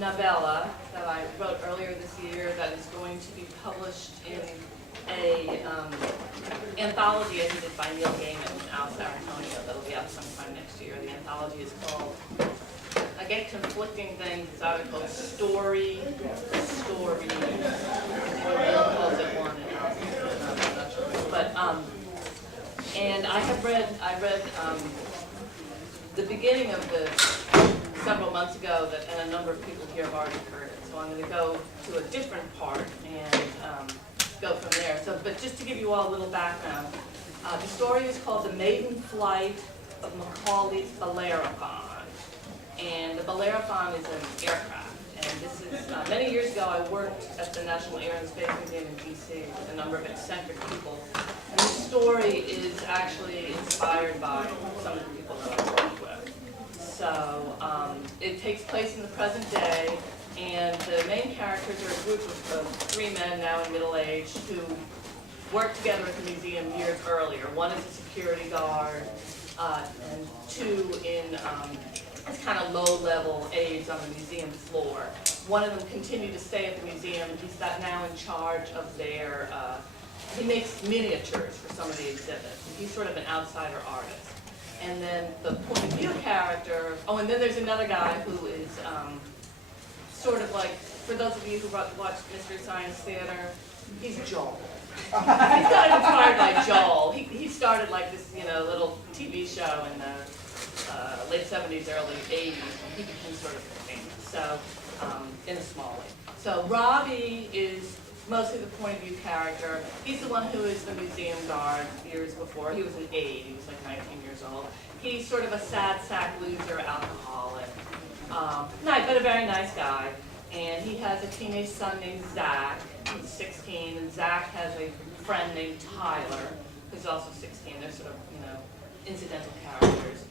novella that I wrote earlier this year that is going to be published in a anthology I did by Neil Gaiman out of San Antonio that'll be out sometime next year. The anthology is called, I get conflicting things, it's either called Story, or Neil calls it one, and I'm not sure. But, and I read the beginning of this several months ago, and a number of people here have already heard it. So I'm going to go to a different part and go from there. So, but just to give you all a little background, the story is called The Maiden Flight of McCauley's Bellerophon. And the Bellerophon is an aircraft. And this is, many years ago I worked at the National Air and Space Museum in DC with a number of eccentric people. And the story is actually inspired by some of the people that I worked with. So it takes place in the present day, and the main characters are a group of three men now in middle age who worked together at the museum years earlier. One is a security guard, and two in as kind of low-level aides on the museum floor. One of them continued to stay at the museum. He's now in charge of their, he makes miniatures for some of the exhibits. He's sort of an outsider artist. And then the point of view character, oh, and then there's another guy who is sort of like, for those of you who watch Mystery Science Theater, he's Joel. He's kind of inspired by Joel. He started like this, little TV show in the late 70s, early 80s, and he became sort of famous, so, in a small way. So Robbie is mostly the point of view character. He's the one who is the museum guard years before. He was an aide. He was like 19 years old. He's sort of a sad sack loser, alcoholic. Nice, but a very nice guy. And he has a teenage son named Zach, who's 16, and Zach has a friend named Tyler, who's also 16. They're sort of, incidental characters.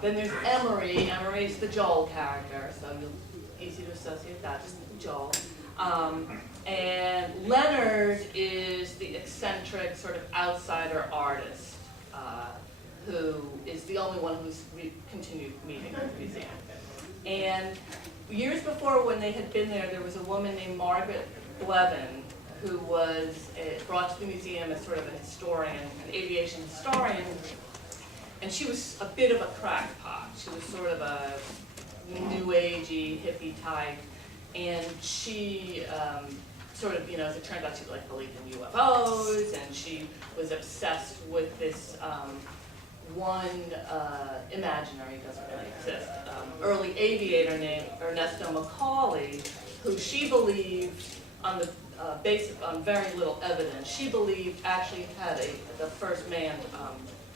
Then there's Emery. Emery's the Joel character, so easy to associate that, just Joel. And Leonard is the eccentric sort of outsider artist who is the only one who's continued meeting at the museum. And years before, when they had been there, there was a woman named Margaret Blevin who was brought to the museum as sort of an historian, an aviation historian, and she was a bit of a crackpot. She was sort of a new agey, hippie type, and she sort of, as it turned out, she believed in UFOs, and she was obsessed with this one imaginary, doesn't really exist, early aviator named Ernesto McCauley, who she believed, on the on very little evidence, she believed actually had the first manned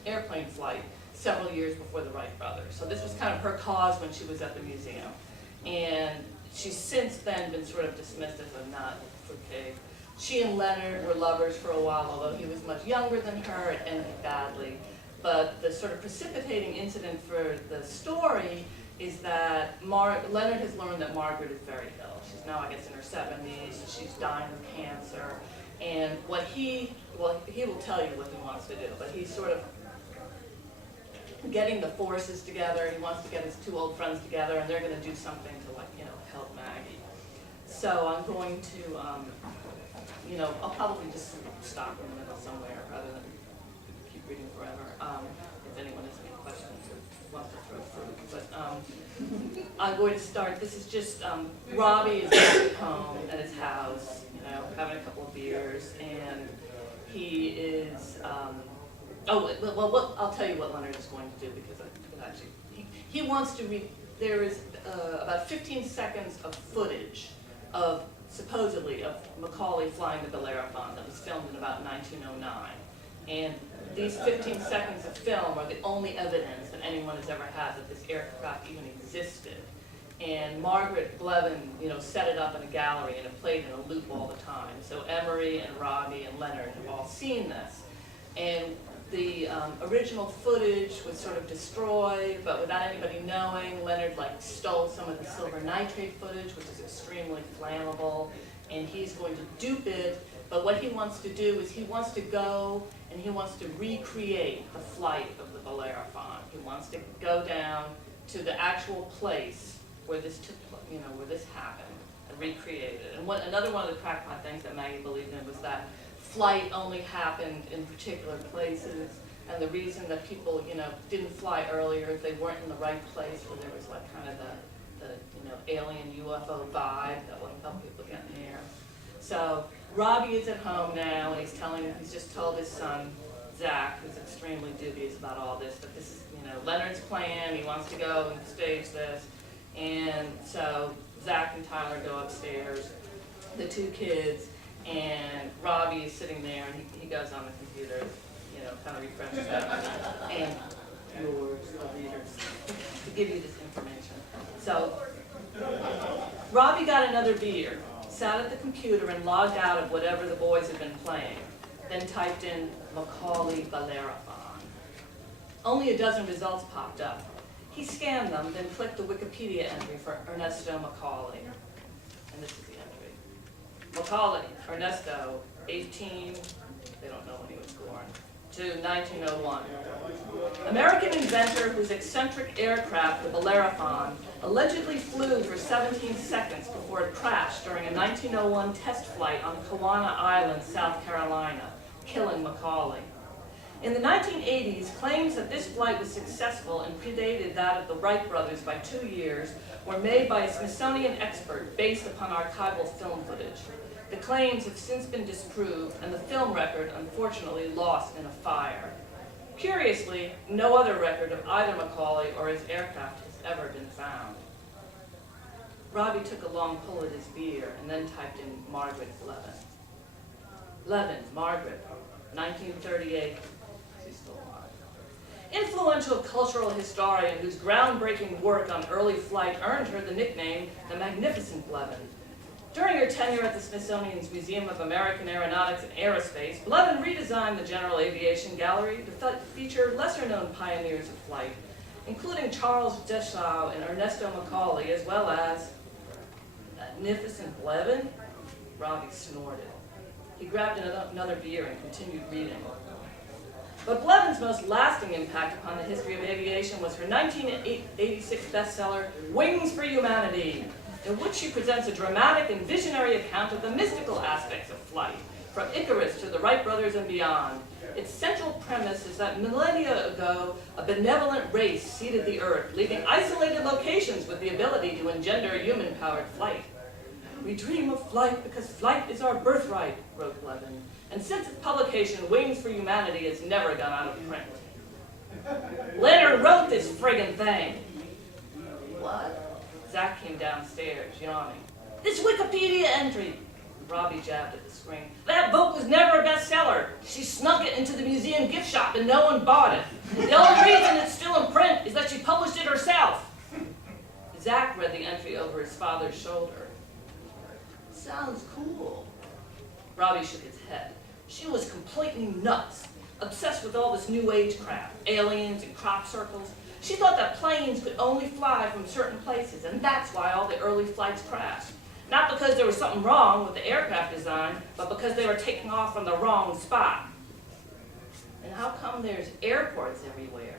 airplane flight several years before the Wright brothers. So this was kind of her cause when she was at the museum. And she's since then been sort of dismissed as a nut for pig. She and Leonard were lovers for a while, although he was much younger than her. It ended badly. But the sort of precipitating incident for the story is that Leonard has learned that Margaret is very ill. She's now, I guess, in her 70s. She's dying of cancer. And he will tell you what he wants to do, but he's sort of getting the forces together. He wants to get his two old friends together, and they're going to do something to, help Maggie. So I'm going to, I'll probably just stop in the middle somewhere rather than keep reading forever. If anyone has any questions or wants to throw through. But I'm going to start. This is just, Robbie is back home at his house, having a couple of beers, and he is, I'll tell you what Leonard is going to do, because he wants to read. There is about 15 seconds of footage of, supposedly, of McCauley flying the Bellerophon that was filmed in about 1909. And these 15 seconds of film are the only evidence that anyone has ever had that this aircraft even existed. And Margaret Blevin, set it up in a gallery, and it played in a loop all the time. So Emery and Robbie and Leonard have all seen this. And the original footage was sort of destroyed, but without anybody knowing, Leonard stole some of the silver nitrate footage, which is extremely flammable, and he's going to dupe it. But what he wants to do is he wants to go and he wants to recreate the flight of the Bellerophon. He wants to go down to the actual place where this took, where this happened, and recreated. And another one of the crackpot things that Maggie believed in was that flight only happened in particular places, and the reason that people, didn't fly earlier if they weren't in the right place, where there was like kind of the alien UFO vibe that wouldn't help people get in the air. So Robbie is at home now, and he's just told his son, Zach, who's extremely dubious about all this, but this is, Leonard's plan, he wants to go and stage this. And so Zach and Tyler go upstairs, the two kids, and Robbie is sitting there, and he goes on the computer, kind of refreshes that. And yours, the readers, to give you this information. So Robbie got another beer, sat at the computer and logged out of whatever the boys had been playing, then typed in McCauley Bellerophon. Only a dozen results popped up. He scanned them, then clicked the Wikipedia entry for Ernesto McCauley. And this is the entry. McCauley, Ernesto, 18, they don't know when he was born, to 1901. American inventor whose eccentric aircraft, the Bellerophon, allegedly flew for 17 seconds before it crashed during a 1901 test flight on Kawana Island, South Carolina, killing McCauley. In the 1980s, claims that this flight was successful and predated that of the Wright brothers by 2 years were made by a Smithsonian expert based upon archival film footage. The claims have since been disproved, and the film record, unfortunately, lost in a fire. Curiously, no other record of either McCauley or his aircraft has ever been found. Robbie took a long pull at his beer and then typed in Margaret Levin. Levin, Margaret, 1938. She's still alive. Influential cultural historian whose groundbreaking work on early flight earned her the nickname the Magnificent Levin. During her tenure at the Smithsonian's Museum of American Aeronautics and Aerospace, Blevin redesigned the General Aviation Gallery to feature lesser-known pioneers of flight, including Charles Dessau and Ernesto McCauley, as well as Magnificent Blevin. Robbie snorted. He grabbed another beer and continued reading. But Blevin's most lasting impact upon the history of aviation was her 1986 bestseller, Wings for Humanity, in which she presents a dramatic and visionary account of the mystical aspects of flight, from Icarus to the Wright brothers and beyond. Its central premise is that millennia ago, a benevolent race seeded the earth, leaving isolated locations with the ability to engender human-powered flight. We dream of flight because flight is our birthright, wrote Blevin, and since its publication, Wings for Humanity has never gone out of print. Leonard wrote this friggin' thing. What? Zach came downstairs, yawning. This Wikipedia entry! Robbie jabbed at the screen. That book was never a bestseller. She snuck it into the museum gift shop and no one bought it. The only reason it's still in print is that she published it herself. Zach read the entry over his father's shoulder. Sounds cool. Robbie shook his head. She was completely nuts, obsessed with all this new age crap, aliens and crop circles. She thought that planes could only fly from certain places, and that's why all the early flights crashed. Not because there was something wrong with the aircraft design, but because they were taking off from the wrong spot. And how come there's airports everywhere?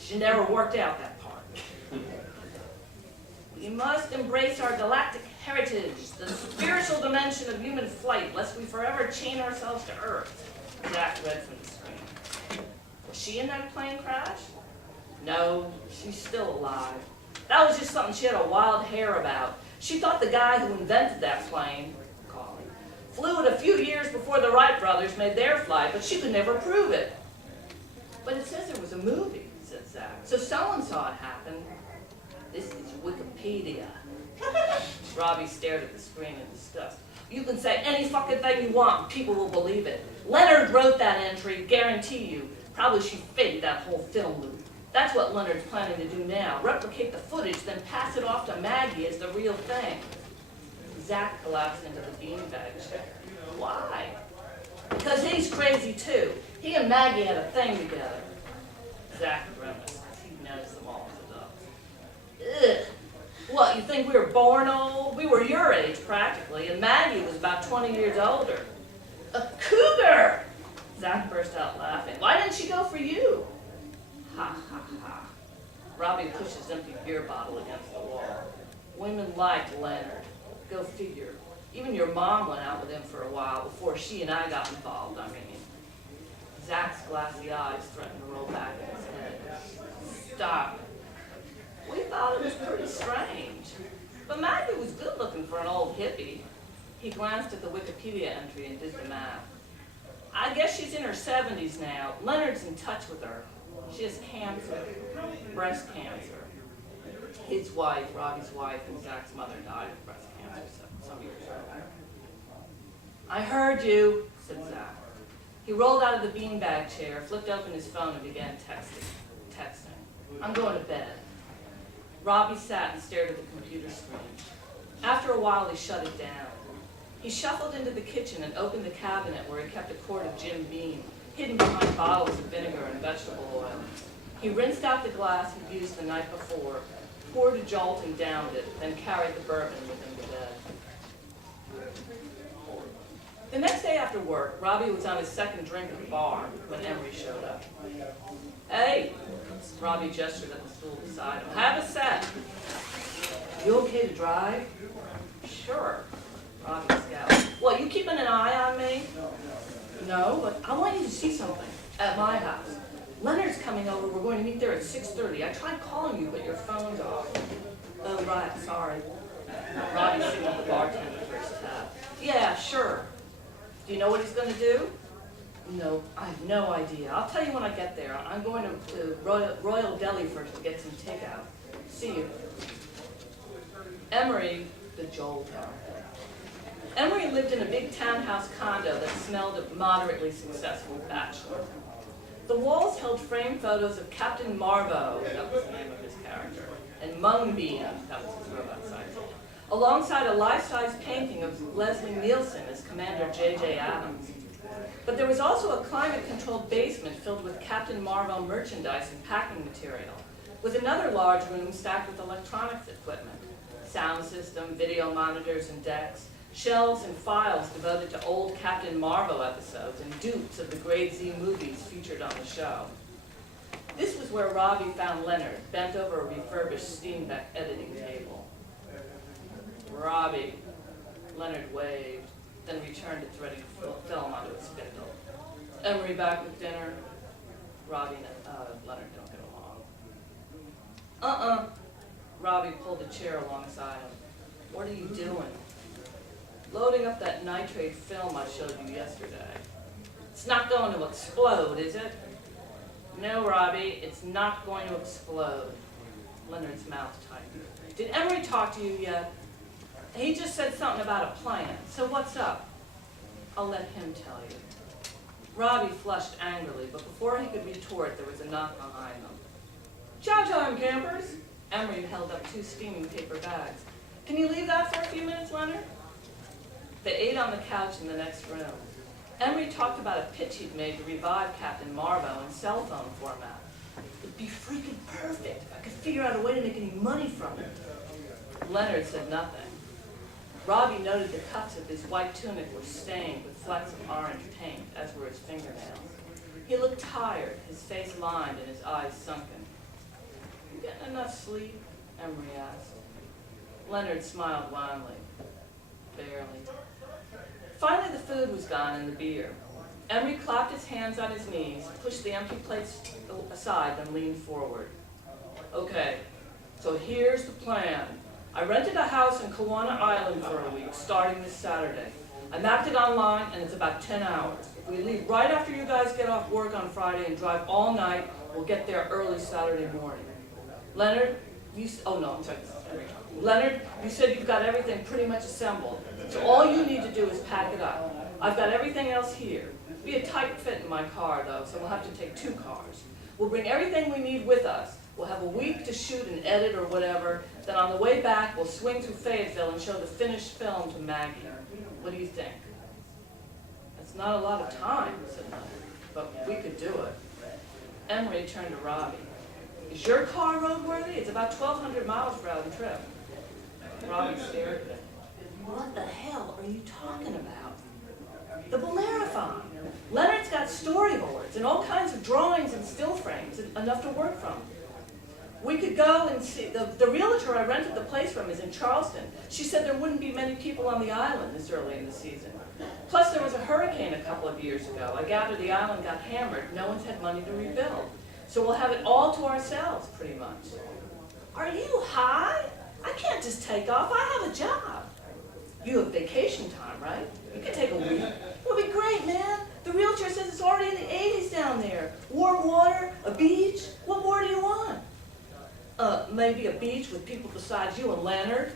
She never worked out that part. We must embrace our galactic heritage, the spiritual dimension of human flight, lest we forever chain ourselves to Earth. Zach read from the screen. Was she in that plane crash? No, she's still alive. That was just something she had a wild hair about. She thought the guy who invented that plane, McCauley, flew it a few years before the Wright brothers made their flight, but she could never prove it. But it says there was a movie, said Zach. So someone saw it happen. This is Wikipedia. Robbie stared at the screen in disgust. You can say any fucking thing you want, and people will believe it. Leonard wrote that entry, guarantee you. Probably she faked that whole film loop. That's what Leonard's planning to do now. Replicate the footage, then pass it off to Maggie as the real thing. Zach collapsed into the beanbag chair. Why? Because he's crazy too. He and Maggie had a thing together. Zach grimaced. He knows them all as adults. Ugh. What, you think we were born old? We were your age, practically, and Maggie was about 20 years older. A cougar! Zach burst out laughing. Why didn't she go for you? Ha, ha, ha. Robbie pushed his empty beer bottle against the wall. Women like Leonard. Go figure. Even your mom went out with him for a while before she and I got involved, I mean. Zach's glassy eyes threatened to roll back in his head. Stop. We thought it was pretty strange. But Maggie was good looking for an old hippie. He glanced at the Wikipedia entry and did the math. I guess she's in her 70s now. Leonard's in touch with her. She has cancer, breast cancer. His wife, Robbie's wife, and Zach's mother died of breast cancer some years ago. I heard you, said Zach. He rolled out of the beanbag chair, flipped open his phone, and began texting. I'm going to bed. Robbie sat and stared at the computer screen. After a while, he shut it down. He shuffled into the kitchen and opened the cabinet where he kept a quart of Jim Beam, hidden behind bottles of vinegar and vegetable oil. He rinsed out the glass he'd used the night before, poured a jolt and downed it, then carried the bourbon with him to bed. The next day after work, Robbie was on his second drink at the bar when Emery showed up. Hey, Robbie gestured at the stool beside him. Have a set. You okay to drive? Sure, Robbie scowled. What, you keeping an eye on me? No, but I want you to see something at my house. Leonard's coming over. We're going to meet there at 6:30. I tried calling you, but your phone's off. Oh, right, sorry. Robbie signaled the bartender for his tab. Yeah, sure. Do you know what he's going to do? No, I have no idea. I'll tell you when I get there. I'm going to Royal Deli first to get some takeout. See you. Emery, the Joel character. Emery lived in a big townhouse condo that smelled of moderately successful bachelor. The walls held framed photos of Captain Marvo, that was the name of his character, and Mungbean, that was his robot sidekick, alongside a life-size painting of Leslie Nielsen as Commander J.J. Adams. But there was also a climate-controlled basement filled with Captain Marvel merchandise and packing material, with another large room stacked with electronics equipment, sound system, video monitors and decks, shelves and files devoted to old Captain Marvel episodes and dupes of the Grade Z movies featured on the show. This was where Robbie found Leonard, bent over a refurbished Steam Beck editing table. Robbie, Leonard waved, then returned to threading film onto its spindle. Emery back with dinner. Robbie and Leonard don't get along. Robbie pulled a chair alongside him. What are you doing? Loading up that nitrate film I showed you yesterday. It's not going to explode, is it? No, Robbie, it's not going to explode. Leonard's mouth tightened. Did Emery talk to you yet? He just said something about a plan. So what's up? I'll let him tell you. Robbie flushed angrily, but before he could retort, there was a knock behind them. Chow time, campers! Emery held up 2 steaming paper bags. Can you leave that for a few minutes, Leonard? They ate on the couch in the next room. Emery talked about a pitch he'd made to revive Captain Marvo in cell phone format. It'd be freaking perfect if I could figure out a way to make any money from it. Leonard said nothing. Robbie noted the cuffs of his white tunic were stained with flecks of orange paint, as were his fingernails. He looked tired, his face lined and his eyes sunken. You getting enough sleep? Emery asked. Leonard smiled wanly. Barely. Finally, the food was gone and the beer. Emery clapped his hands on his knees, pushed the empty plates aside, then leaned forward. Okay, so here's the plan. I rented a house in Kawana Island for a week, starting this Saturday. I mapped it online, and it's about 10 hours. If we leave right after you guys get off work on Friday and drive all night, we'll get there early Saturday morning. Leonard, Leonard, you said you've got everything pretty much assembled. So all you need to do is pack it up. I've got everything else here. It'll be a tight fit in my car, though, so we'll have to take 2 cars. We'll bring everything we need with us. We'll have a week to shoot and edit or whatever. Then on the way back, we'll swing through Fayetteville and show the finished film to Maggie. What do you think? That's not a lot of time, said Leonard, but we could do it. Emery turned to Robbie. Is your car roadworthy? It's about 1,200 miles round trip. Robbie stared at him. What the hell are you talking about? The Bellerophon. Leonard's got storyboards and all kinds of drawings and still frames, enough to work from. We could go and see, the realtor I rented the place from is in Charleston. She said there wouldn't be many people on the island this early in the season. Plus there was a hurricane a couple of years ago. I gather the island got hammered. No one's had money to rebuild. So we'll have it all to ourselves, pretty much. Are you high? I can't just take off. I have a job. You have vacation time, right? You can take a week. It'll be great, man. The realtor says it's already in the 80s down there. Warm water, a beach. What more do you want? Maybe a beach with people besides you and Leonard.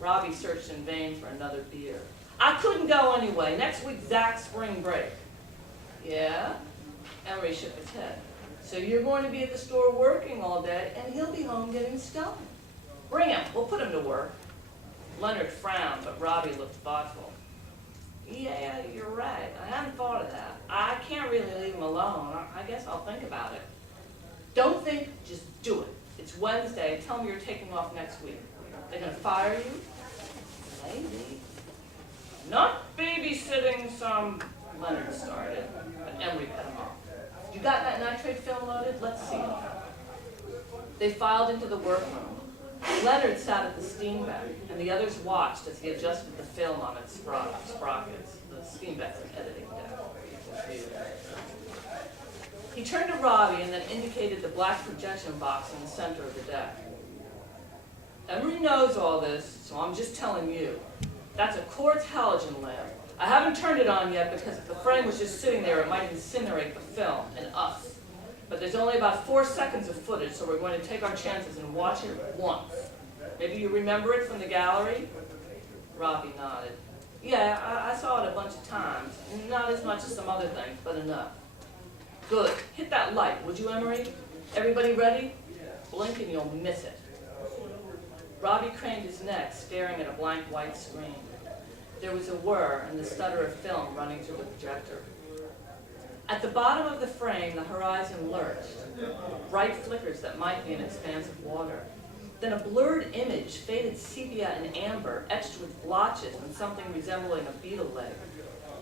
Robbie searched in vain for another beer. I couldn't go anyway. Next week's Zach's spring break. Yeah? Emery shook his head. So you're going to be at the store working all day, and he'll be home getting stoned. Bring him. We'll put him to work. Leonard frowned, but Robbie looked thoughtful. Yeah, you're right. I hadn't thought of that. I can't really leave him alone. I guess I'll think about it. Don't think, just do it. It's Wednesday. Tell them you're taking off next week. They're going to fire you? Maybe. Not babysitting some... Leonard started, but Emery cut him off. You got that nitrate film loaded? Let's see it. They filed into the workroom. Leonard sat at the steam back, and the others watched as he adjusted the film on its sprockets. The steam back's an editing deck. He turned to Robbie and then indicated the black projection box in the center of the deck. Emery knows all this, so I'm just telling you. That's a quartz halogen lamp. I haven't turned it on yet because if the frame was just sitting there, it might incinerate the film and us. But there's only about 4 seconds of footage, so we're going to take our chances and watch it once. Maybe you remember it from the gallery? Robbie nodded. Yeah, I saw it a bunch of times. Not as much as some other things, but enough. Good. Hit that light, would you, Emery? Everybody ready? Blink and you'll miss it. Robbie craned his neck, staring at a blank white screen. There was a whir and the stutter of film running through the projector. At the bottom of the frame, the horizon lurched, bright flickers that might be an expanse of water. Then a blurred image, faded sepia and amber, etched with blotches and something resembling a beetle leg.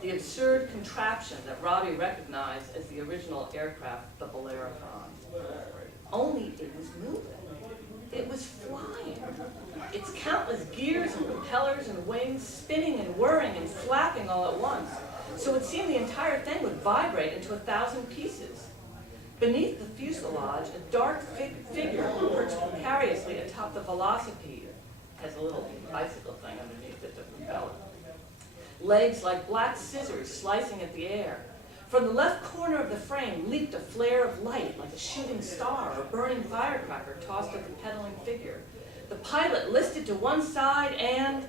The absurd contraption that Robbie recognized as the original aircraft, the Bellerophon. Only it was moving. It was flying. Its countless gears and propellers and wings spinning and whirring and flapping all at once. So it seemed the entire thing would vibrate into 1,000 pieces. Beneath the fuselage, a dark figure perched precariously atop the velocipede. Has a little bicycle thing underneath it to propel it. Legs like black scissors slicing at the air. From the left corner of the frame leaped a flare of light like a shooting star or burning firecracker tossed at the pedaling figure. The pilot listed to one side and...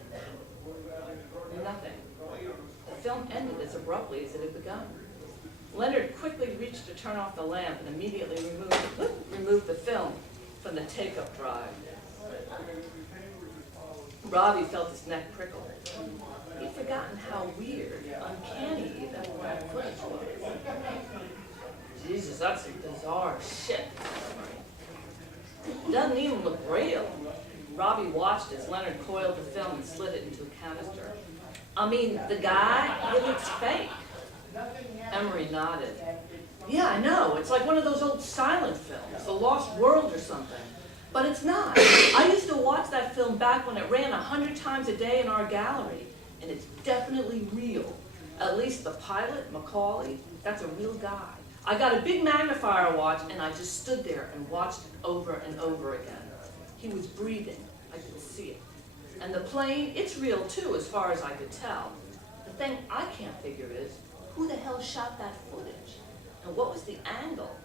nothing. The film ended as abruptly as it had begun. Leonard quickly reached to turn off the lamp and immediately removed the film from the take-up drive. Robbie felt his neck prickle. He'd forgotten how weird, uncanny even that footage was. Jesus, that's some bizarre shit. It doesn't even look real. Robbie watched as Leonard coiled the film and slid it into a canister. I mean, the guy, he looks fake. Emery nodded. Yeah, I know. It's like one of those old silent films, The Lost World or something. But it's not. I used to watch that film back when it ran 100 times a day in our gallery. And it's definitely real. At least the pilot, McCauley, that's a real guy. I got a big magnifier watch and I just stood there and watched it over and over again. He was breathing. I could see it. And the plane, it's real too, as far as I could tell. The thing I can't figure is, who the hell shot that footage? And what was the angle?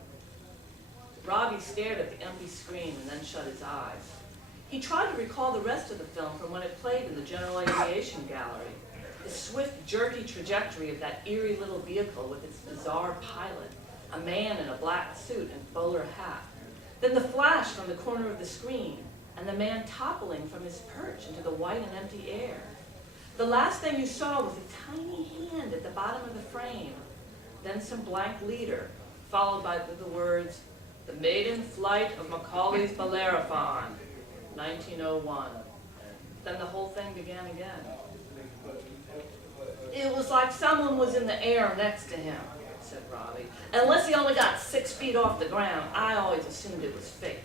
Robbie stared at the empty screen and then shut his eyes. He tried to recall the rest of the film from when it played in the General Aviation Gallery. The swift, jerky trajectory of that eerie little vehicle with its bizarre pilot, a man in a black suit and bowler hat. Then the flash from the corner of the screen, and the man toppling from his perch into the white and empty air. The last thing you saw was a tiny hand at the bottom of the frame, then some blank leader, followed by the words, "The maiden flight of McCauley's Bellerophon, 1901. Then the whole thing began again. It was like someone was in the air next to him, said Robbie. Unless he only got 6 feet off the ground, I always assumed it was fake.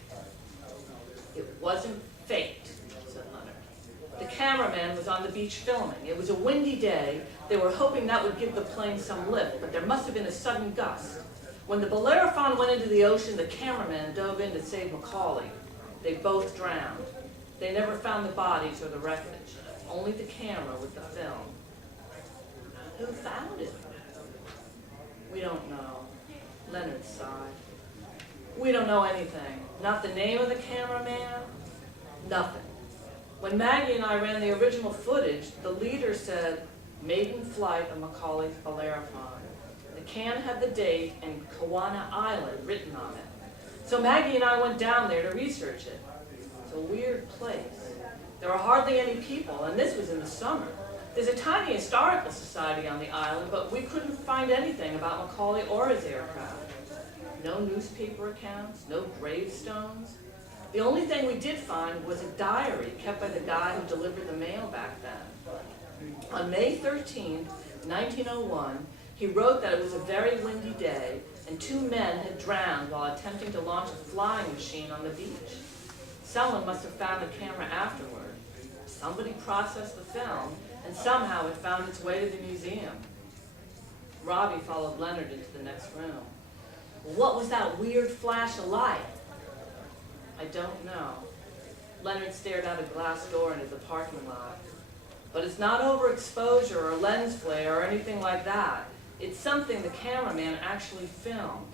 It wasn't faked, said Leonard. The cameraman was on the beach filming. It was a windy day. They were hoping that would give the plane some lift, but there must have been a sudden gust. When the Bellerophon went into the ocean, the cameraman dove in to save McCauley. They both drowned. They never found the bodies or the wreckage, only the camera with the film. Who found it? We don't know. Leonard sighed. We don't know anything. Not the name of the cameraman, nothing. When Maggie and I ran the original footage, the leader said, Maiden flight of McCauley's Bellerophon. The can had the date and Kawana Island written on it. So Maggie and I went down there to research it. It's a weird place. There are hardly any people, and this was in the summer. There's a tiny historical society on the island, but we couldn't find anything about McCauley or his aircraft. No newspaper accounts, no gravestones. The only thing we did find was a diary kept by the guy who delivered the mail back then. On May 13, 1901, he wrote that it was a very windy day and 2 men had drowned while attempting to launch a flying machine on the beach. Someone must have found the camera afterward. Somebody processed the film, and somehow it found its way to the museum. Robbie followed Leonard into the next room. What was that weird flash of light? I don't know. Leonard stared out a glass door into the parking lot. But it's not overexposure or lens flare or anything like that. It's something the cameraman actually filmed.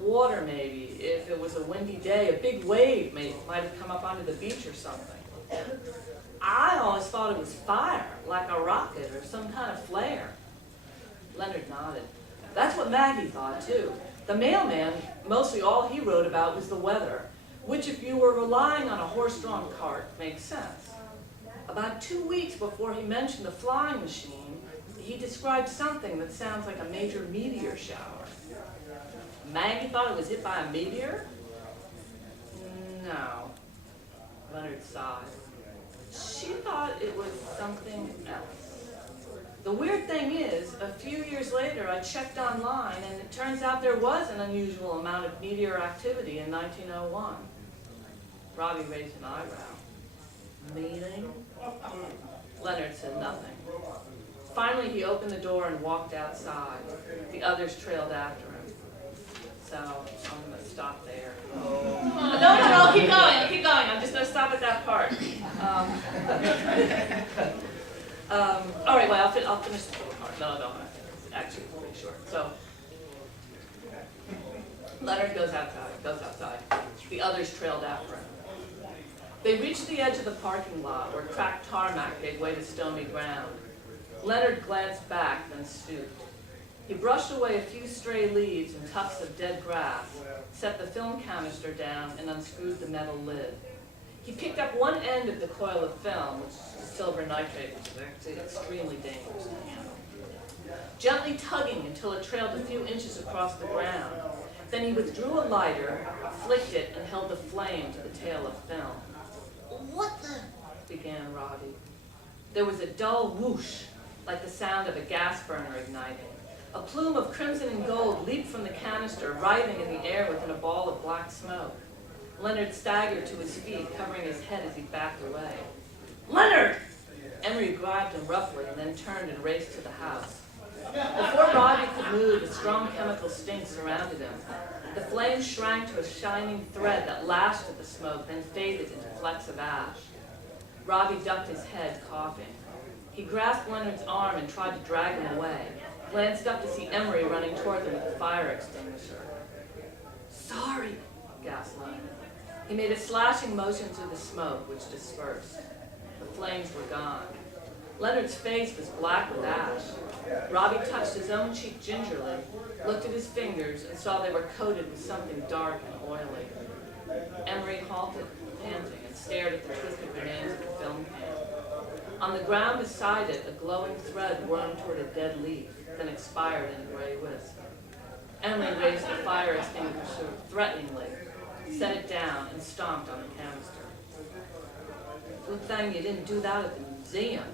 Water maybe, if it was a windy day. A big wave might have come up onto the beach or something. I always thought it was fire, like a rocket or some kind of flare. Leonard nodded. That's what Maggie thought too. The mailman, mostly all he wrote about was the weather, which if you were relying on a horse-drawn cart, makes sense. About 2 weeks before he mentioned the flying machine, he described something that sounds like a major meteor shower. Maggie thought it was hit by a meteor? No. Leonard sighed. She thought it was something else. The weird thing is, a few years later I checked online and it turns out there was an unusual amount of meteor activity in 1901. Robbie raised an eyebrow. Meaning? Leonard said nothing. Finally he opened the door and walked outside. The others trailed after him. So I'm going to stop there. No, keep going. I'm just going to stop at that part. All right, well, I'll finish the short part. No, it's actually pretty short. So Leonard goes outside. The others trailed after him. They reached the edge of the parking lot where cracked tarmac gave way to stony ground. Leonard glanced back, then stooped. He brushed away a few stray leaves and tufts of dead grass, set the film canister down, and unscrewed the metal lid. He picked up one end of the coil of film, which is silver nitrate, which is actually extremely dangerous to handle, gently tugging until it trailed a few inches across the ground. Then he withdrew a lighter, flicked it, and held the flame to the tail of film. What the? Began Robbie. There was a dull whoosh, like the sound of a gas burner igniting. A plume of crimson and gold leaped from the canister, writhing in the air within a ball of black smoke. Leonard staggered to his feet, covering his head as he backed away. Leonard! Emery grabbed him roughly and then turned and raced to the house. Before Robbie could move, a strong chemical stink surrounded him. The flame shrank to a shining thread that lashed at the smoke, then faded into flecks of ash. Robbie ducked his head, coughing. He grasped Leonard's arm and tried to drag him away, glanced up to see Emery running toward them with the fire extinguisher. Sorry, gasped Leonard. He made a slashing motion through the smoke, which dispersed. The flames were gone. Leonard's face was black with ash. Robbie touched his own cheek gingerly, looked at his fingers, and saw they were coated with something dark and oily. Emery halted, panting, and stared at the twisted remains of the film can. On the ground beside it, a glowing thread wormed toward a dead leaf, then expired in a gray wisp. Emery raised the fire extinguisher threateningly, set it down, and stomped on the canister. Good thing you didn't do that at the museum,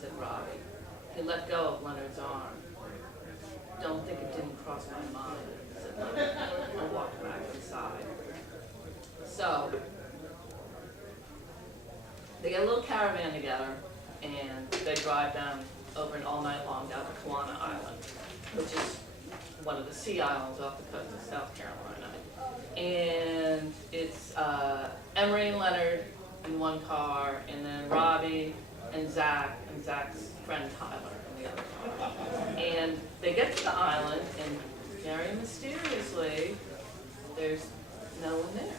said Robbie. He let go of Leonard's arm. Don't think it didn't cross my mind, said Leonard, and walked back inside. So, They get a little caravan together, and they drive down over an all-night long down to Kawana Island, which is one of the sea islands off the coast of South Carolina. And it's Emery and Leonard in one car, and then Robbie and Zach's friend Tyler in the other car. And they get to the island, and very mysteriously, there's no one there.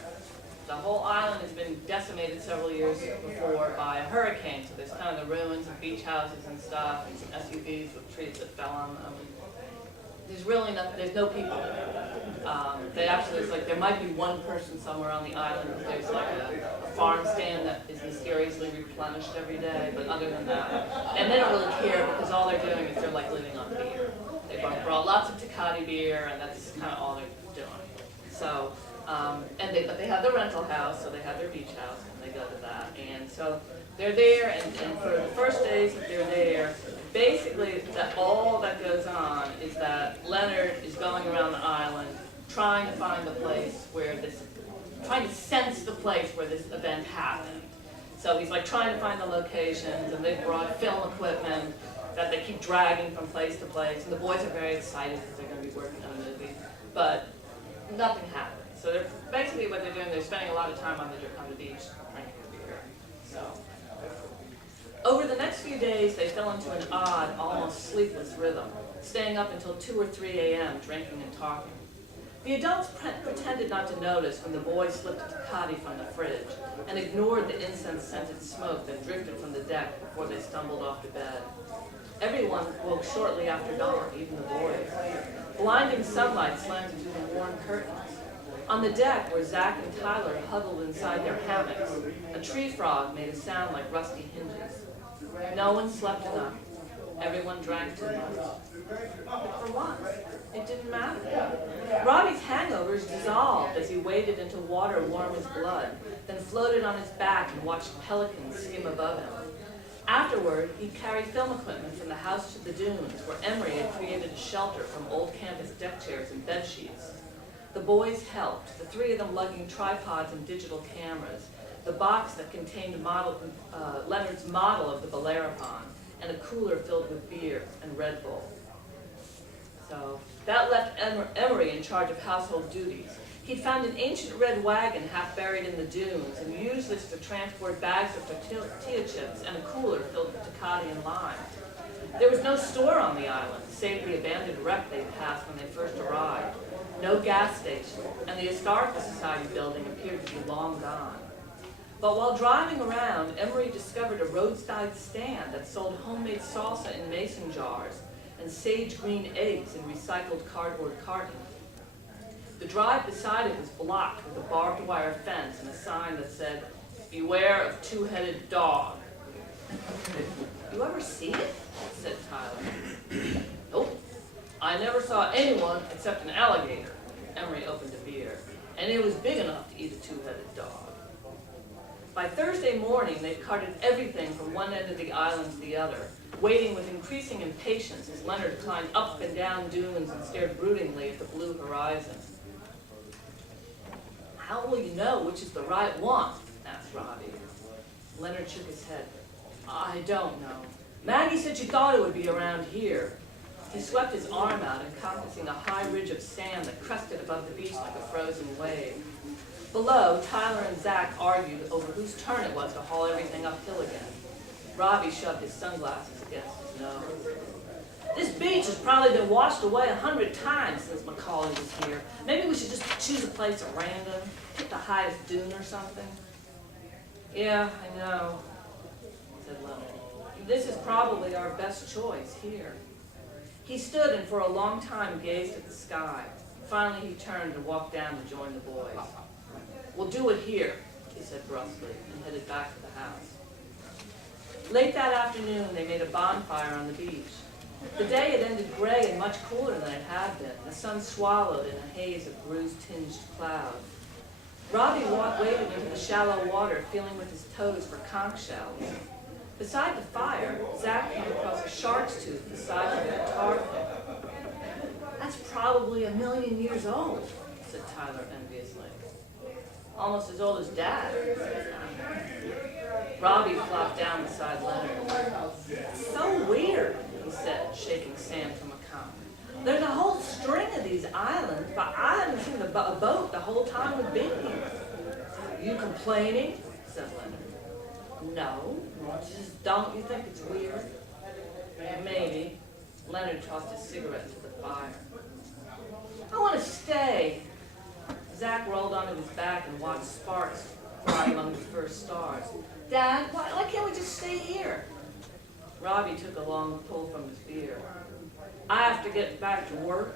The whole island has been decimated several years before by a hurricane, so there's kind of the ruins of beach houses and stuff, and some SUVs with trees that fell on them. There's really nothing, there's no people there. They actually, it's like there might be one person somewhere on the island. There's like a farm stand that is mysteriously replenished every day, but other than that, and they don't really care because all they're doing is they're like living on beer. They brought lots of Tecate beer, and that's kind of all they're doing. So, but they have the rental house, so they have their beach house, and they go to that. And so they're there, and for the first days that they're there, basically all that goes on is that Leonard is going around the island trying to find the place where trying to sense the place where this event happened. So he's like trying to find the locations, and they've brought film equipment that they keep dragging from place to place, and the boys are very excited because they're going to be working on a movie, but nothing happens. So they're basically what they're doing, they're spending a lot of time on the beach drinking beer. So over the next few days, they fell into an odd, almost sleepless rhythm, staying up until 2 or 3 a.m. drinking and talking. The adults pretended not to notice when the boys slipped a Tecate from the fridge and ignored the incense-scented smoke that drifted from the deck before they stumbled off to bed. Everyone woke shortly after dawn, even the boys. Blinding sunlight slanted through the worn curtains. On the deck, where Zach and Tyler huddled inside their hammocks, a tree frog made a sound like rusty hinges. No one slept enough. Everyone drank too much. But for once, it didn't matter. Robbie's hangovers dissolved as he waded into water warm as blood, then floated on his back and watched pelicans skim above him. Afterward, he carried film equipment from the house to the dunes, where Emery had created a shelter from old campus deck chairs and bed sheets. The boys helped, the three of them lugging tripods and digital cameras, the box that contained Leonard's model of the Bellerophon, and a cooler filled with beer and Red Bull. So that left Emery in charge of household duties. He'd found an ancient red wagon half buried in the dunes and used this to transport bags of tortilla chips and a cooler filled with Tecate and lime. There was no store on the island, save the abandoned wreck they passed when they first arrived. No gas station, and the Historical Society building appeared to be long gone. But while driving around, Emery discovered a roadside stand that sold homemade salsa in mason jars and sage green eggs in recycled cardboard cartons. The drive beside it was blocked with a barbed wire fence and a sign that said, "Beware of two-headed dog." "You ever see it?" said Tyler. "Nope. I never saw anyone except an alligator." Emery opened a beer, and it was big enough to eat a two-headed dog. By Thursday morning, they'd carted everything from one end of the island to the other, waiting with increasing impatience as Leonard climbed up and down dunes and stared broodingly at the blue horizon. "How will you know which is the right one?" asked Robbie. Leonard shook his head. "I don't know. Maggie said she thought it would be around here." He swept his arm out, encompassing a high ridge of sand that crested above the beach like a frozen wave. Below, Tyler and Zach argued over whose turn it was to haul everything uphill again. Robbie shoved his sunglasses against his nose. "This beach has probably been washed away 100 times since McCauley's was here. Maybe we should just choose a place at random, pick the highest dune or something." "Yeah, I know," said Leonard. "This is probably our best choice here." He stood and for a long time gazed at the sky. Finally, he turned and walked down to join the boys. "We'll do it here," he said brusquely, and headed back to the house. Late that afternoon, they made a bonfire on the beach. The day had ended gray and much cooler than it had been, the sun swallowed in a haze of bruise-tinged clouds. Robbie waded into the shallow water, feeling with his toes for conch shells. Beside the fire, Zach came across a shark's tooth the size of a tar pit. "That's probably 1,000,000 years old," said Tyler enviously. "Almost as old as Dad," said Zach. Robbie flopped down beside Leonard. So weird, he said, shaking sand from a cup. There's a whole string of these islands, but I haven't seen a boat the whole time we've been here. You complaining? Said Leonard. No, just don't you think it's weird? Maybe. Leonard tossed his cigarette to the fire. I want to stay. Zach rolled onto his back and watched sparks fly among the first stars. Dad, why can't we just stay here? Robbie took a long pull from his beer. I have to get back to work,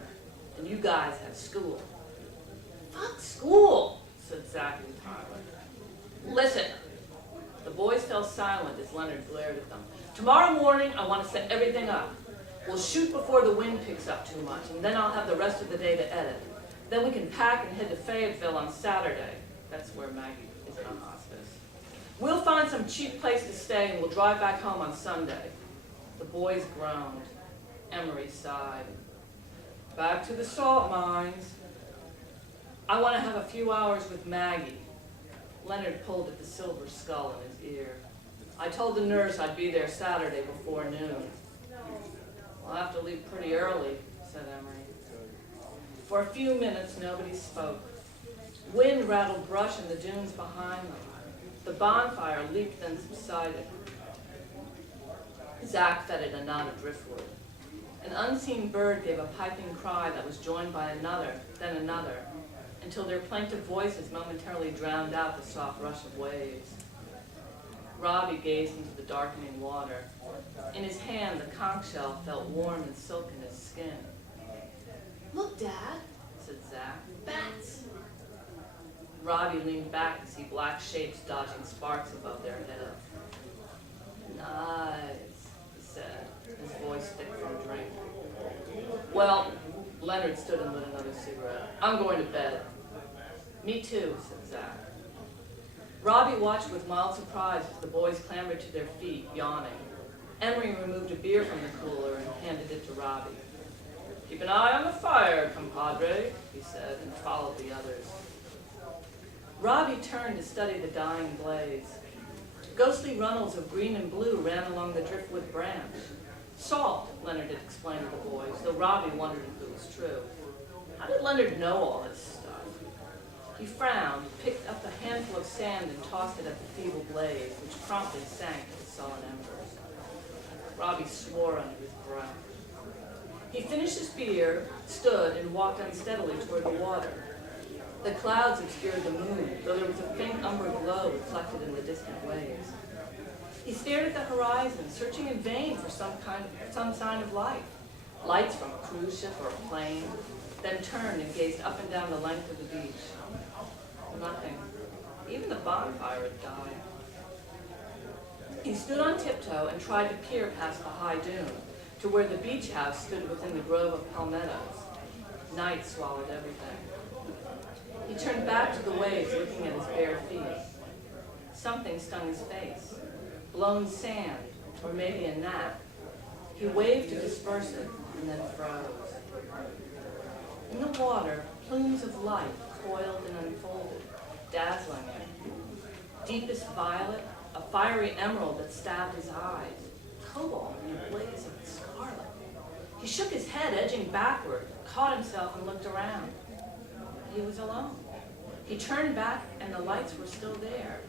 and you guys have school. Fuck school, said Zach entirely. Listen. The boys fell silent as Leonard glared at them. Tomorrow morning, I want to set everything up. We'll shoot before the wind picks up too much, and then I'll have the rest of the day to edit. Then we can pack and head to Fayetteville on Saturday. That's where Maggie is on hospice. We'll find some cheap place to stay, and we'll drive back home on Sunday. The boys groaned. Emery sighed. Back to the salt mines. I want to have a few hours with Maggie. Leonard pulled at the silver skull in his ear. I told the nurse I'd be there Saturday before noon. I'll have to leave pretty early, said Emery. For a few minutes, nobody spoke. Wind rattled brush in the dunes behind them. The bonfire leaped and subsided. Zach fed it a knot of driftwood. An unseen bird gave a piping cry that was joined by another, then another, until their plaintive voices momentarily drowned out the soft rush of waves. Robbie gazed into the darkening water. In his hand, the conch shell felt warm and silken as skin. Look, Dad, said Zach. Bats. Robbie leaned back to see black shapes dodging sparks above their head. Nice, he said, his voice thick from drink. Well, Leonard stood and lit another cigarette. I'm going to bed. Me too, said Zach. Robbie watched with mild surprise as the boys clambered to their feet, yawning. Emery removed a beer from the cooler and handed it to Robbie. Keep an eye on the fire, compadre, he said, and followed the others. Robbie turned to study the dying blaze. Ghostly runnels of green and blue ran along the driftwood branch. Salt, Leonard had explained to the boys, though Robbie wondered if it was true. How did Leonard know all this stuff? He frowned, picked up a handful of sand and tossed it at the feeble blaze, which promptly sank to the sullen embers. Robbie swore under his breath. He finished his beer, stood, and walked unsteadily toward the water. The clouds obscured the moon, though there was a faint umber glow reflected in the distant waves. He stared at the horizon, searching in vain for some sign of life. Lights from a cruise ship or a plane, then turned and gazed up and down the length of the beach. Nothing. Even the bonfire had died. He stood on tiptoe and tried to peer past the high dune to where the beach house stood within the grove of palmettos. Night swallowed everything. He turned back to the waves, looking at his bare feet. Something stung his face. Blown sand, or maybe a gnat. He waved to disperse it, and then froze. In the water, plumes of light coiled and unfolded, dazzling him. Deepest violet, a fiery emerald that stabbed his eyes, cobalt in a blaze of scarlet. He shook his head, edging backward, caught himself and looked around. He was alone. He turned back and the lights were still there,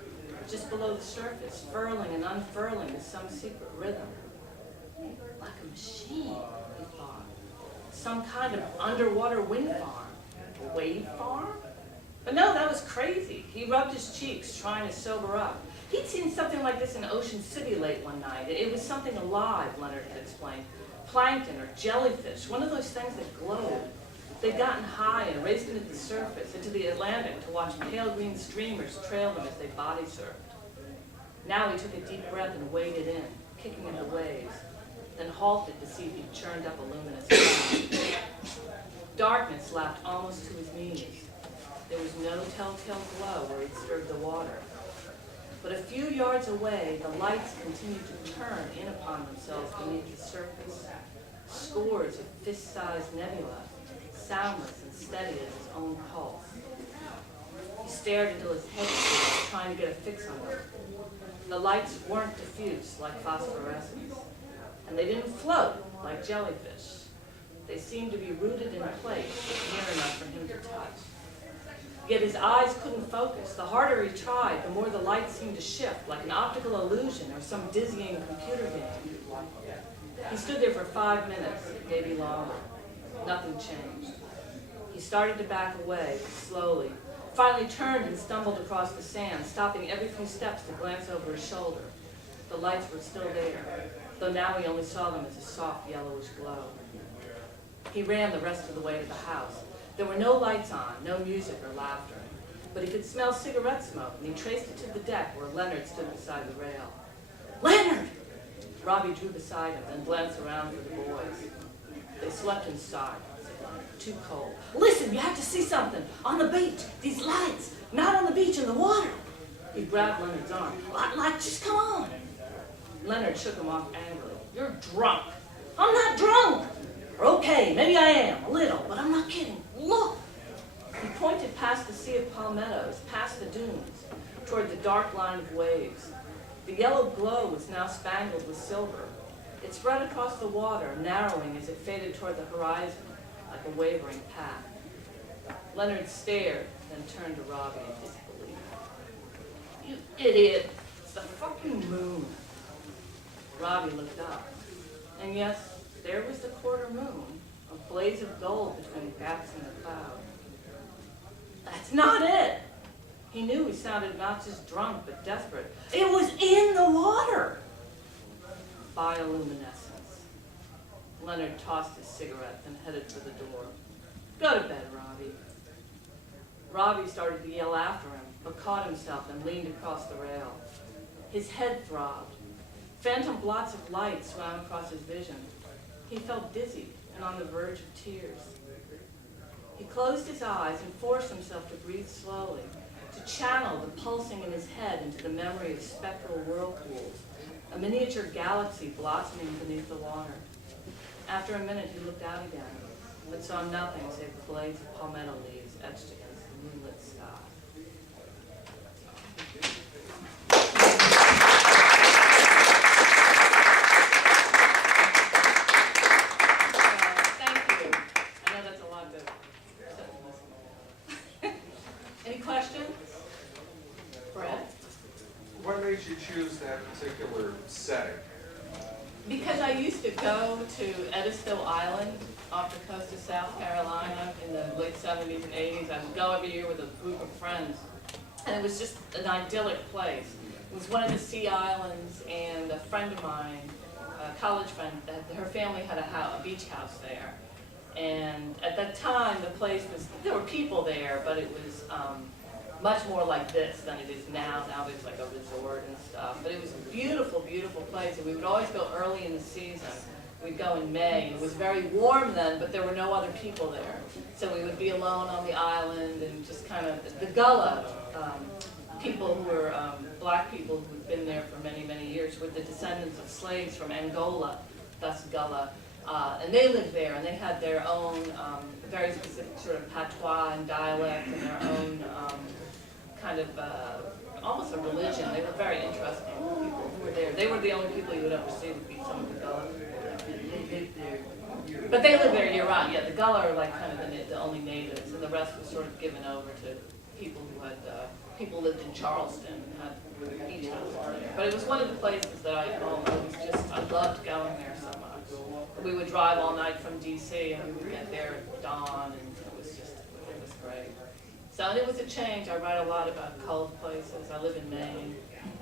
just below the surface, furling and unfurling with some secret rhythm. Like a machine, he thought. Some kind of underwater wind farm. A wave farm? But no, that was crazy. He rubbed his cheeks, trying to sober up. He'd seen something like this in Ocean City late one night. It was something alive, Leonard had explained. Plankton or jellyfish, one of those things that glowed. They'd gotten high and raced into the surface, into the Atlantic, to watch pale green streamers trail them as they body surfed. Now he took a deep breath and waded in, kicking in the waves, then halted to see if he'd churned up a luminous cloud. Darkness lapped almost to his knees. There was no telltale glow where he'd stirred the water. But a few yards away, the lights continued to turn in upon themselves beneath the surface. Scores of fist-sized nebulae, soundless and steady as his own pulse. He stared until his head split, trying to get a fix on them. The lights weren't diffuse like phosphorescence, and they didn't float like jellyfish. They seemed to be rooted in place, near enough for him to touch. Yet his eyes couldn't focus. The harder he tried, the more the light seemed to shift, like an optical illusion or some dizzying computer game. He stood there for 5 minutes, maybe longer. Nothing changed. He started to back away, slowly, finally turned and stumbled across the sand, stopping every few steps to glance over his shoulder. The lights were still there, though now he only saw them as a soft yellowish glow. He ran the rest of the way to the house. There were no lights on, no music or laughter, but he could smell cigarette smoke, and he traced it to the deck where Leonard stood beside the rail. Leonard! Robbie drew beside him, then glanced around for the boys. They slept inside, too cold. Listen, you have to see something. On the beach, these lights. Not on the beach, in the water. He grabbed Leonard's arm. Like, just come on. Leonard shook him off angrily. You're drunk. I'm not drunk. Okay, maybe I am, a little, but I'm not kidding. Look! He pointed past the sea of palmettos, past the dunes, toward the dark line of waves. The yellow glow was now spangled with silver. It spread across the water, narrowing as it faded toward the horizon, like a wavering path. Leonard stared, then turned to Robbie in disbelief. You idiot! It's the fucking moon. Robbie looked up, and yes, there was the quarter moon, a blaze of gold between gaps in the cloud. That's not it! He knew he sounded not just drunk, but desperate. It was in the water! Bioluminescence. Leonard tossed his cigarette and headed for the door. Go to bed, Robbie. Robbie started to yell after him, but caught himself and leaned across the rail. His head throbbed. Phantom blots of light swam across his vision. He felt dizzy and on the verge of tears. He closed his eyes and forced himself to breathe slowly, to channel the pulsing in his head into the memory of spectral whirlpools, a miniature galaxy blossoming beneath the water. After a minute, he looked out again, but saw nothing save the blades of palmetto leaves etched against the moonlit sky. Thank you. I know that's a lot to... Any questions? Brett? What made you choose that particular setting? Because I used to go to Edisto Island off the coast of South Carolina in the late 70s and 80s. I would go every year with a group of friends, and it was just an idyllic place. It was one of the sea islands, and a friend of mine, a college friend, her family had a beach house there. And at that time, the place was, there were people there, but it was much more like this than it is now. Now there's like a resort and stuff. But it was a beautiful, beautiful place. And we would always go early in the season. We'd go in May. And it was very warm then, but there were no other people there. So we would be alone on the island and just kind of, the Gullah people who were black people who had been there for many, many years, were the descendants of slaves from Angola, thus Gullah. And they lived there, and they had their own very specific sort of patois and dialect and their own kind of almost a religion. They were very interesting people who were there. They were the only people you would ever see would be some of the Gullah. They lived there. But they lived there year-round. Yeah, the Gullah are like kind of the only natives, and the rest was sort of given over to people who had, people lived in Charleston and had beach houses there. But it was one of the places that I loved going there so much. We would drive all night from D.C. and we would get there at dawn, and it was great. So it was a change. I write a lot about cold places. I live in Maine,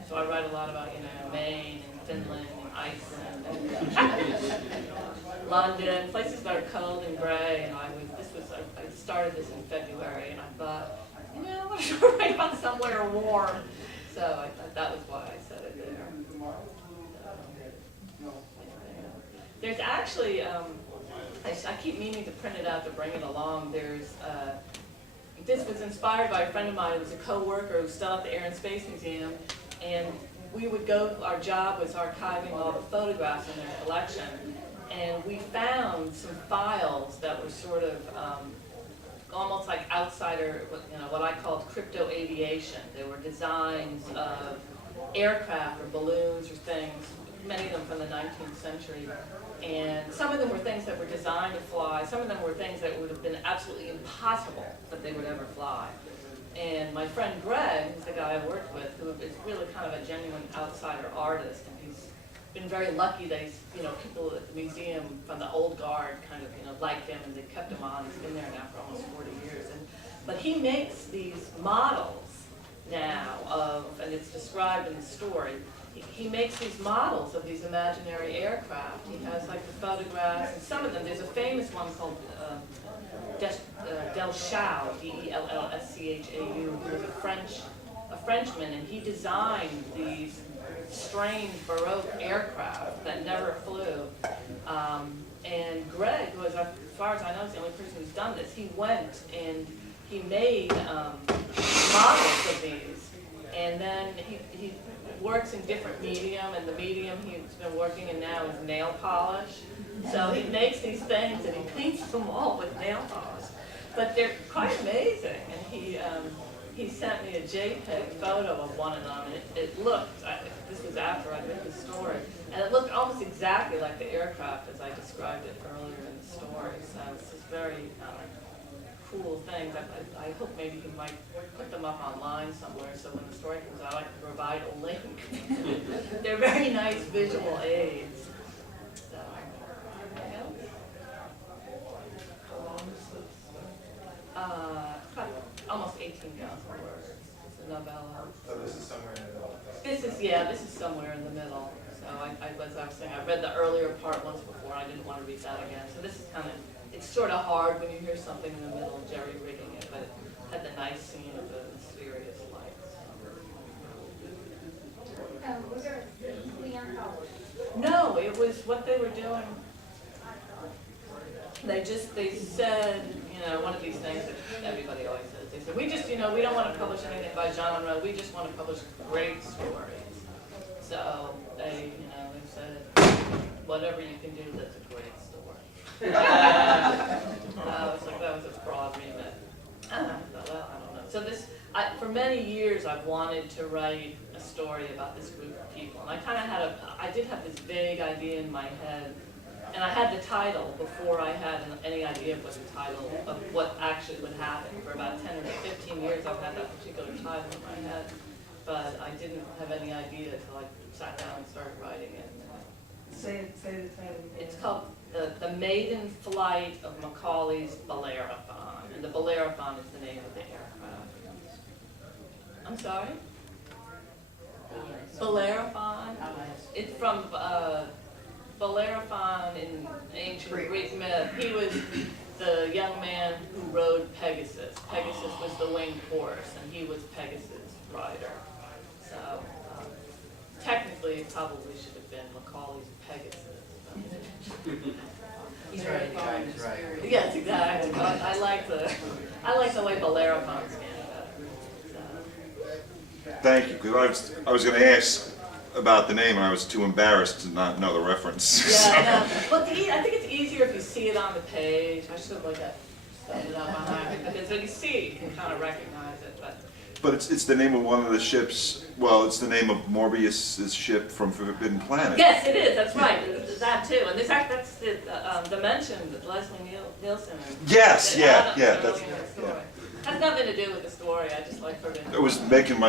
so I write a lot about, Maine and Finland and Iceland and London, places that are cold and gray. And I started this in February, and I thought, I should write about somewhere warm. So I thought that was why I said it there. There's actually, I keep meaning to print it out to bring it along. This was inspired by a friend of mine who was a co-worker who was still at the Air and Space Museum, and we would go, our job was archiving all the photographs in their collection, and we found some files that were sort of almost like outsider, what I called crypto aviation. They were designs of aircraft or balloons or things, many of them from the 19th century. And some of them were things that were designed to fly. Some of them were things that would have been absolutely impossible that they would ever fly. And my friend Greg, who's the guy I worked with, who is really kind of a genuine outsider artist, and he's been very lucky that he's, people at the museum from the old guard kind of, liked him and they kept him on. He's been there now for almost 40 years. But he makes these models now of, and it's described in the story, he makes these models of these imaginary aircraft. He has like the photographs, and some of them, there's a famous one called Delchau, Dellschau, who was a Frenchman, and he designed these strange Baroque aircraft that never flew. And Greg, who is, as far as I know, is the only person who's done this, he went and he made models of these, and then he works in different medium, and the medium he's been working in now is nail polish. So he makes these things and he paints them all with nail polish. But they're quite amazing, and he sent me a JPEG photo of one of them, and it looked, this was after I read the story, and it looked almost exactly like the aircraft as I described it earlier in the story. So it's just very cool things. I hope maybe you might put them up online somewhere so when the story comes out I can provide a link. They're very nice visual aids. So, almost 18,000 words. It's a novella. So this is somewhere in the middle. This is somewhere in the middle. So as I was saying, I read the earlier part once before. I didn't want to read that again. So this is kind of, it's sort of hard when you hear something in the middle, jerry-rigging it, but it had the nice scene of the mysterious lights. Was there a Leon College? No, it was what they were doing. They said, one of these things that everybody always says. They said, we don't want to publish anything by genre. We just want to publish great stories. So they said, whatever you can do that's a great story. That was a broad remit. I thought, well, I don't know. So for many years I've wanted to write a story about this group of people. And I did have this vague idea in my head. And I had the title before I had any idea of what the title, of what actually would happen. For about 10 or 15 years I've had that particular title in my head. But I didn't have any idea until I sat down and started writing it. Say the title. It's called the Maiden Flight of McCauley's Bellerophon. And the Bellerophon is the name of the aircraft. I'm sorry? Bellerophon? It's from Bellerophon in ancient Greek myth. He was the young man who rode Pegasus. Pegasus was the winged horse, and he was Pegasus' rider. So technically, it probably should have been Macaulay's Pegasus. He's right, he's right. Yes, exactly. I like the way Bellerophon scanned it. Thank you, because I was going to ask about the name, and I was too embarrassed to not know the reference. Yeah, no. Well, I think it's easier if you see it on the page. I should have like stuff it up behind it, because when you see it, you can kind of recognize it. But it's the name of one of the ships. Well, it's the name of Morbius's ship from Forbidden Planet. Yes, it is. That's right. That too. And that's the mention that Leslie Nielsen. Yes, yeah, That's yeah. has nothing to do with the story. I just like Forbidden. It was making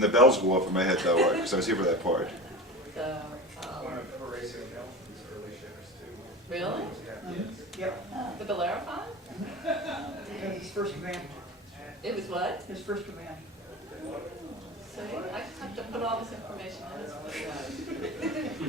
the bells go off in my head that way, because I was here for that part. So, One of Horatio Nelson's early ships too. really? Yeah. Yep. The Bellerophon? His first command. It was what? His first command. So I have to put all this information in this video.